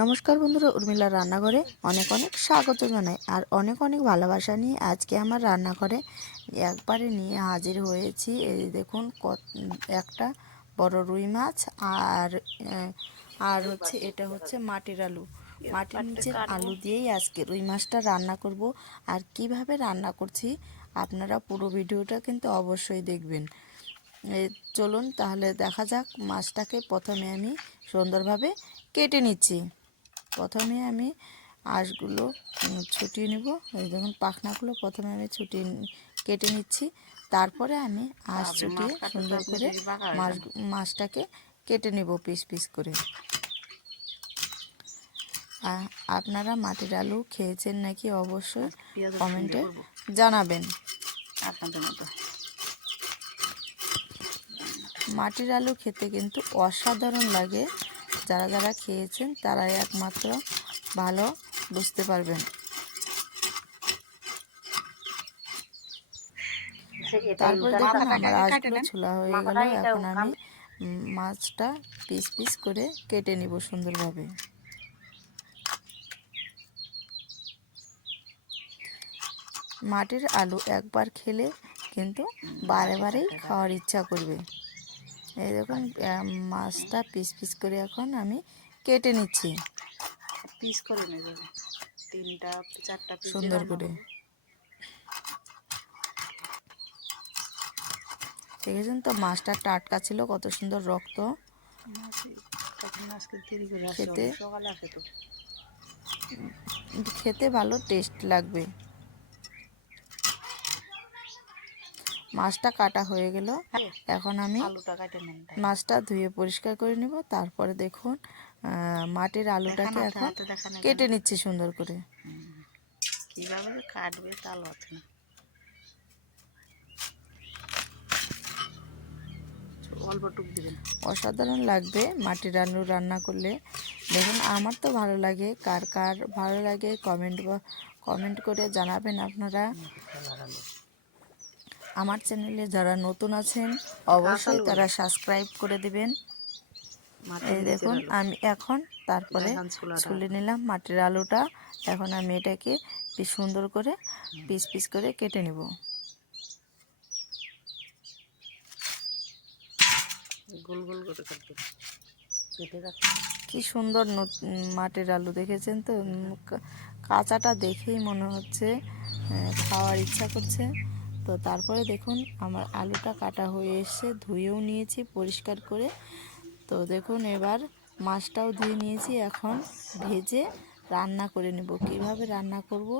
নমস্কার বন্ধুরা উর্মিলা রান্নাঘরে অনেক অনেক স্বাগত জানাই আর অনেক অনেক ভালোবাসা নিয়ে আজকে আমার রান্নাঘরে একবারে নিয়ে হাজির হয়েছি। এই দেখুন একটা বড় রুই মাছ আর আর হচ্ছে এটা হচ্ছে মাটির আলু। মাটির নিচের আলু দিয়েই আজকে রুই মাছটা রান্না করব। আর কীভাবে রান্না করছি আপনারা পুরো ভিডিওটা কিন্তু অবশ্যই দেখবেন। চলুন তাহলে দেখা যাক মাছটাকে প্রথমে আমি সুন্দরভাবে কেটে নিচ্ছি। প্রথমে আমি আঁশগুলো ছুটিয়ে নেব। এই দেখুন পাখনাগুলো প্রথমে আমি ছুটিয়ে কেটে নিচ্ছি। তারপরে আমি আঁশ ছুটিয়ে সুন্দর করে মাছ মাছটাকে কেটে নেব পিস পিস করে। আপনারা মাটির আলু খেয়েছেন নাকি অবশ্যই কমেন্টে জানাবেন। মাটির আলু খেতে কিন্তু অসাধারণ লাগে। যারা যারা খেয়েছেন তারাই একমাত্র ভালো বুঝতে পারবেন। তারপর দেখুন আমার আঁশগুলো ছোলা হয়ে গেল এখন আমি মাছটা পিস পিস করে কেটে নিব সুন্দরভাবে। মাটির আলু একবার খেলে কিন্তু বারে বারেই খাওয়ার ইচ্ছা করবে। এই দেখুন মাছটা পিস পিস করে এখন আমি কেটে নিচ্ছি। পিস করে নেবে তিনটা চারটা সুন্দর করে। দেখেছেন তো মাছটা টাটকা ছিল কত সুন্দর রক্ত। খেতে? খেতে ভালো টেস্ট লাগবে। মাছটা কাটা হয়ে গেল। এখন আমি। মাছটা ধুয়ে পরিষ্কার করে নিব। তারপরে দেখুন মাটির আলুটাকে এখন কেটে নিচ্ছি সুন্দর করে। কীভাবে কাটবে তাল হচ্ছে না অল্প টুক দিবেন। অসাধারণ লাগবে মাটির আলু রান্না করলে। দেখুন আমার তো ভালো লাগে। কার কার ভালো লাগে কমেন্ট কমেন্ট করে জানাবেন আপনারা। আমার চ্যানেলে যারা নতুন আছেন অবশ্যই তারা সাবস্ক্রাইব করে দিবেন। এই দেখুন আমি এখন তারপরে ছুলে নিলাম মাটির আলুটা। এখন আমি এটাকে বেশ সুন্দর করে পিস পিস করে কেটে নেব। গোল গোল করে কাটবে কি সুন্দর মাটির আলু দেখেছেন তো? কাঁচাটা দেখেই মনে হচ্ছে খাওয়ার ইচ্ছা করছে। তো তারপরে দেখুন আমার আলুটা কাটা হয়ে এসছে, ধুয়েও নিয়েছি পরিষ্কার করে। তো দেখুন এবার মাছটাও ধুয়ে নিয়েছি, এখন ভেজে রান্না করে নেব। কীভাবে রান্না করব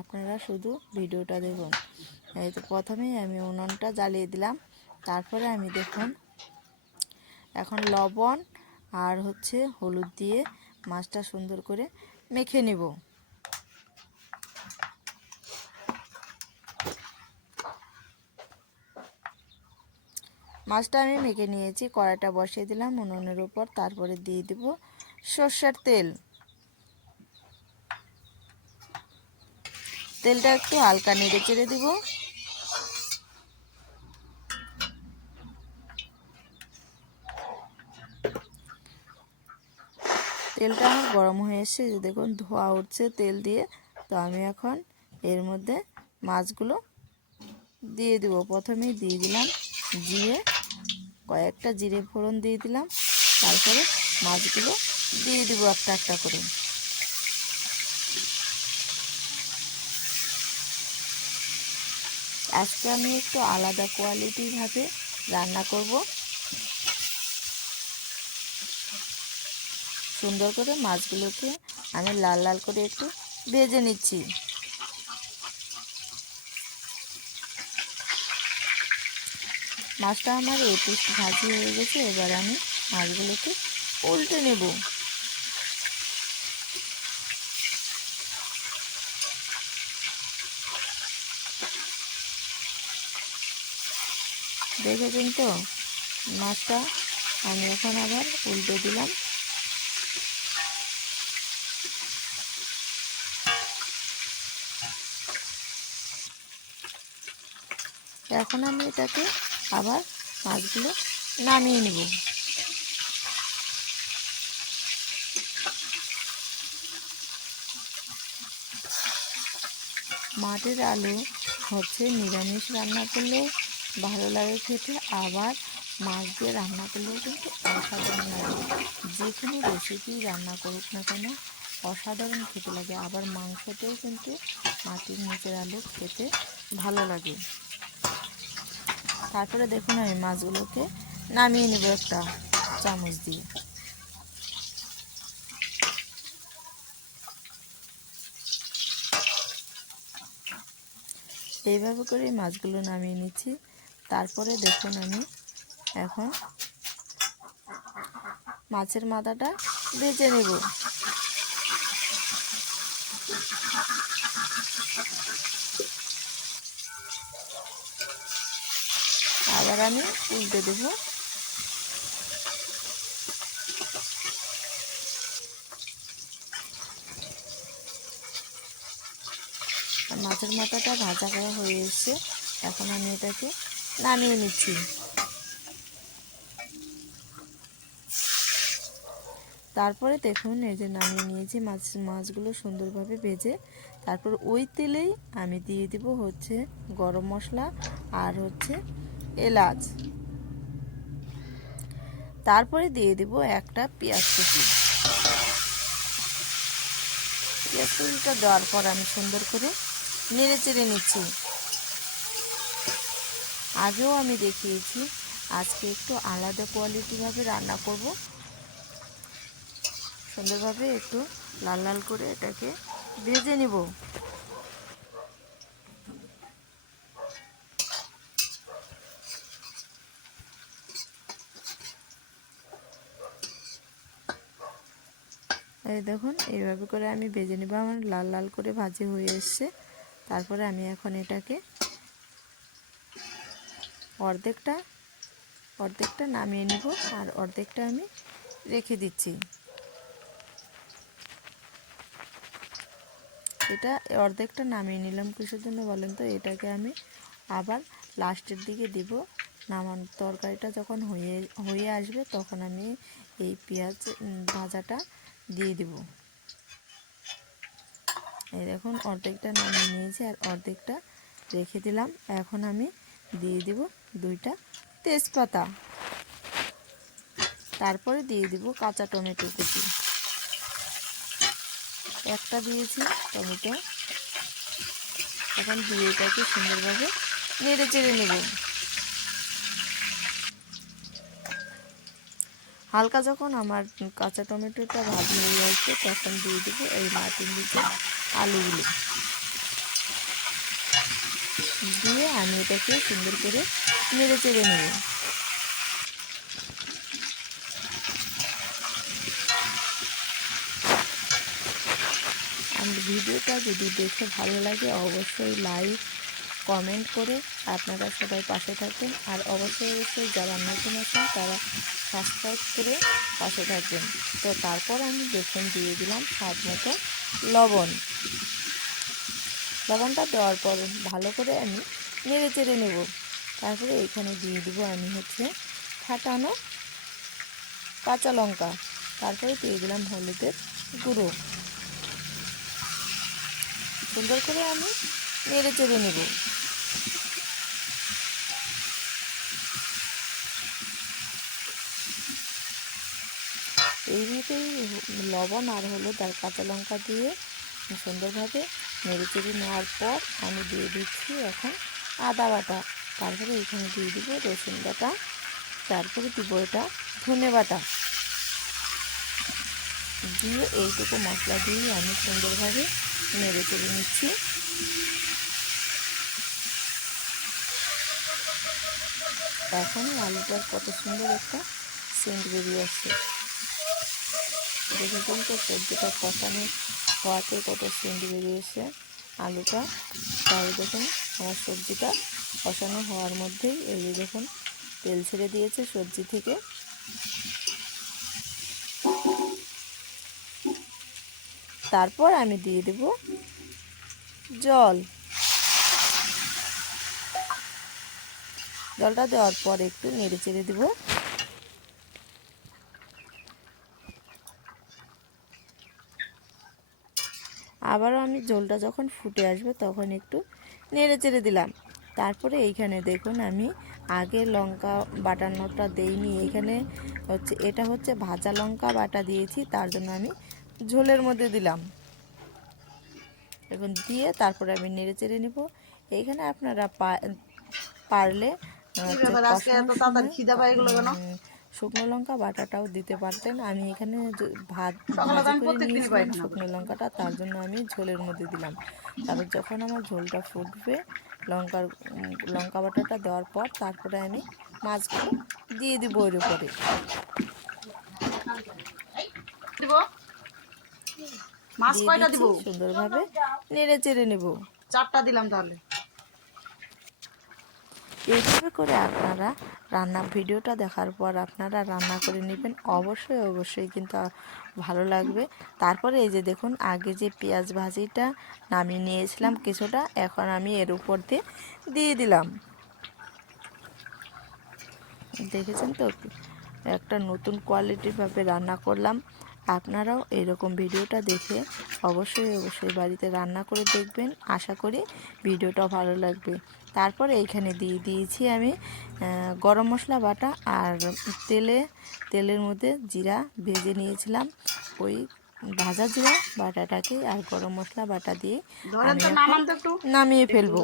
আপনারা শুধু ভিডিওটা দেখুন। এই তো প্রথমেই আমি উনুনটা জ্বালিয়ে দিলাম, তারপরে আমি দেখুন এখন লবণ আর হচ্ছে হলুদ দিয়ে মাছটা সুন্দর করে মেখে নেব। মাছটা আমি মেখে নিয়েছি, কড়াইটা বসিয়ে দিলাম, উনুনের উপর, তারপরে দিয়ে দেব সর্ষের তেল। তেলটা একটু হালকা নেড়ে চেড়ে দিব। তেলটা আমার গরম হয়ে এসছে দেখুন ধোয়া উঠছে তেল দিয়ে। তো আমি এখন এর মধ্যে মাছগুলো দিয়ে দিব। প্রথমেই দিয়ে দিলাম জিরে। কয়েকটা জিরে ফোড়ন দিয়ে দিলাম। তারপরে মাছগুলো দিয়ে দিব একটা একটা করে। আজকে আমি একটু আলাদা কোয়ালিটিভাবে রান্না করব। সুন্দর করে মাছগুলোকে আমি লাল লাল করে একটু ভেজে নিচ্ছি। মাছটা আমার একটু ভাজি হয়ে গেছে, এবার আমি মাছগুলোকে উল্টে নেব। দেখেছেন তো? মাছটা আমি এখন আবার উল্টে দিলাম। এখন আমি এটাকে আবার মাছগুলো নামিয়ে নেব। মাটির আলু হচ্ছে নিরামিষ রান্না করলে ভালো লাগে খেতে, আবার মাছ দিয়ে রান্না করলেও কিন্তু অসাধারণ লাগে। যে কোনো রেসিপি রান্না করুক না কেন অসাধারণ খেতে লাগে, আবার মাংসতেও কিন্তু মাটির নিচের আলু খেতে ভালো লাগে। তারপরে দেখুন আমি মাছগুলোকে নামিয়ে নেব একটা চামচ দিয়ে। এইভাবে করে মাছগুলো নামিয়ে নিচ্ছি। তারপরে দেখুন আমি এখন মাছের মাথাটা বেজে নেব। আবার আমি উল্টে দেবো। মাছের মাথাটা ভাজা করা হয়ে এসছে। এখন আমি এটাকে নামিয়ে নিচ্ছি। তারপরে দেখুন, এই যে নামিয়ে নিয়েছি, মাছ, মাছগুলো সুন্দরভাবে ভেজে, তারপর ওই তেলেই আমি দিয়ে দিব হচ্ছে গরম মশলা আর হচ্ছে এলাচ। তারপরে দিয়ে দিব একটা পেঁয়াজ কুচি। পেঁয়াজ কুচিটা দেওয়ার পর আমি সুন্দর করে নেড়ে চেড়ে নিচ্ছি। আগেও আমি দেখিয়েছি, আজকে একটু আলাদা কোয়ালিটিভাবে রান্না করব। সুন্দরভাবে একটু লাল লাল করে এটাকে ভেজে নিব। এই দেখুন, এইভাবে করে আমি ভেজে নেব। আমার লাল লাল করে ভাজি হয়ে এসছে। তারপরে আমি এখন এটাকে অর্ধেকটা অর্ধেকটা নামিয়ে নিব আর অর্ধেকটা আমি রেখে দিচ্ছি। এটা অর্ধেকটা নামিয়ে নিলাম কিসের জন্য বলেন তো, এটাকে আমি আবার লাস্টের দিকে দিব। নামান, তরকারিটা যখন হয়ে হয়ে আসবে, তখন আমি এই পেঁয়াজ ভাজাটা দিয়ে দিব। এই দেখুন, অর্ধেকটা নামিয়ে নিয়েছি আর অর্ধেকটা রেখে দিলাম। এখন আমি দিয়ে দিব দুইটা তেজপাতা। তারপরে দিয়ে দিব কাঁচা টমেটো কুচি। একটা দিয়েছি টমেটো। এখন দিয়ে এটাকে সুন্দরভাবে নেড়ে চেড়ে নেব। হালকা যখন আমার কাঁচা টমেটোটা ভাজি হয়ে আসবে তখন দিয়ে দেবো এই মাটির নিচে আলুগুলো। দিয়ে আমি এটাকে সুন্দর করে নেড়ে চেড়ে নেব। আর ভিডিওটা যদি দেখে ভালো লাগে, অবশ্যই লাইক, কমেন্ট করে আপনারা সবাই পাশে থাকবেন আর অবশ্যই অবশ্যই যারা নতুন আছেন, তারা সাবস্ক্রাইব করে পাশে থাকবেন। তো তারপর আমি দেখুন দিয়ে দিলাম স্বাদ মতো লবণ। লবণটা দেওয়ার পর ভালো করে আমি নেড়ে চেড়ে নেব। তারপরে এখানে দিয়ে দিব আমি হচ্ছে ফাটানো কাঁচা লঙ্কা। তারপরে দিয়ে দিলাম হলুদের গুঁড়ো। সুন্দর করে আমি নেড়ে চেড়ে নেব। এইভাবেই লবণ আর হলুদ আর কাঁচা লঙ্কা দিয়ে সুন্দরভাবে নেড়ে চেড়ে নেওয়ার পর আমি দিয়ে দিচ্ছি এখন আদা বাটা। তারপরে এখানে দিয়ে দিব রসুন বাটা। তারপরে দিব এটা ধনে বাটা। দিয়ে এইটুকু মশলা দিয়ে আমি সুন্দরভাবে নেড়ে চেড়ে নিচ্ছি। এখন আলুটার কত সুন্দর একটা সেন্ট বেরিয়ে আসছে। দেখেছেন তো? সবজিটা কষানো হওয়াতে কত সেন্ট বেরিয়েছে আলুটা। তাই দেখুন, আমার সবজিটা কষানো হওয়ার মধ্যেই এই দেখুন, তেল ছেড়ে দিয়েছে সবজি থেকে। তারপর আমি দিয়ে দেব জল। জলটা দেওয়ার পর একটু নেড়ে চেড়ে দেবো। আবারও আমি ঝোলটা যখন ফুটে আসবে তখন একটু নেড়ে চেড়ে দিলাম। তারপরে এইখানে দেখুন আমি আগে লঙ্কা বাটানোটা দেইনি এখানে হচ্ছে এটা হচ্ছে ভাজা লঙ্কা বাটা দিয়েছি তার জন্য আমি ঝোলের মধ্যে দিলাম। এখন দিয়ে তারপরে আমি নেড়ে চেড়ে নিব। এইখানে আপনারা পা- পারলে শুকনো লঙ্কা বাটাটাও দিতে পারতেন। আমি এখানে ভাত ভাজি করে নিয়েছিলাম পাই শুকনো লঙ্কাটা তার জন্য আমি ঝোলের মধ্যে দিলাম। তারপর যখন আমার ঝোলটা ফুটবে লঙ্কার লঙ্কা বাটাটা দেওয়ার পর তারপরে আমি মাছগুলো দিয়ে দিব ওর উপরে। মাছ দিয়ে কয়টা দিব? সুন্দরভাবে নেড়ে চেড়ে নেব। চারটা দিলাম তাহলে। এইভাবে করে আপনারা রান্না, ভিডিওটা দেখার পর আপনারা রান্না করে নেবেন। অবশ্যই অবশ্যই কিন্তু ভালো লাগবে। তারপরে এই যে দেখুন, আগে যে পেঁয়াজ ভাজিটা নামিয়ে নিয়েছিলাম কিছুটা, এখন আমি এর উপর দিয়ে দিয়ে দিলাম। দেখেছেন তো? একটা নতুন কোয়ালিটির ভাবে রান্না করলাম। আপনারাও এরকম ভিডিওটা দেখে অবশ্যই অবশ্যই বাড়িতে রান্না করে দেখবেন। আশা করি ভিডিওটা ভালো লাগবে। তারপরে এইখানে দিয়ে দিয়েছি আমি গরম মশলা বাটা আর তেলে তেলের মধ্যে জিরা ভেজে নিয়েছিলাম। ওই ভাজা জিরা বাটাটাকে আর গরম মশলা বাটা দিয়ে নামিয়ে ফেলব।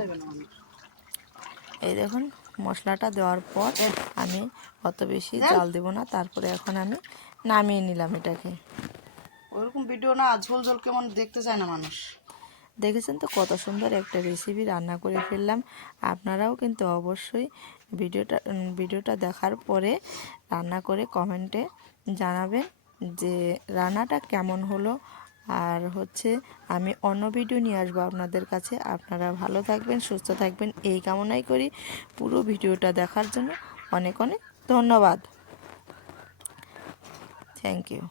এই দেখুন মশলাটা দেওয়ার পর আমি অত বেশি জাল দেব না তারপরে এখন আমি নামিয়ে নিলাম এটাকে। ওরকম ভিডিও না ঝোল ঝোল কেমন দেখতে চায় না মানুষ। দেখেছেন তো কত সুন্দর একটা রেসিপি রান্না করে ফেললাম। আপনারাও কিন্তু অবশ্যই ভিডিওটা ভিডিওটা দেখার পরে রান্না করে কমেন্টে জানাবেন যে রান্নাটা কেমন হলো। আর হচ্ছে আমি অন্য ভিডিও নিয়ে আসব আপনাদের কাছে। আপনারা ভালো থাকবেন, সুস্থ থাকবেন। এই কামনাই করি পুরো ভিডিওটা দেখার জন্য। অনেক অনেক ধন্যবাদ। Thank you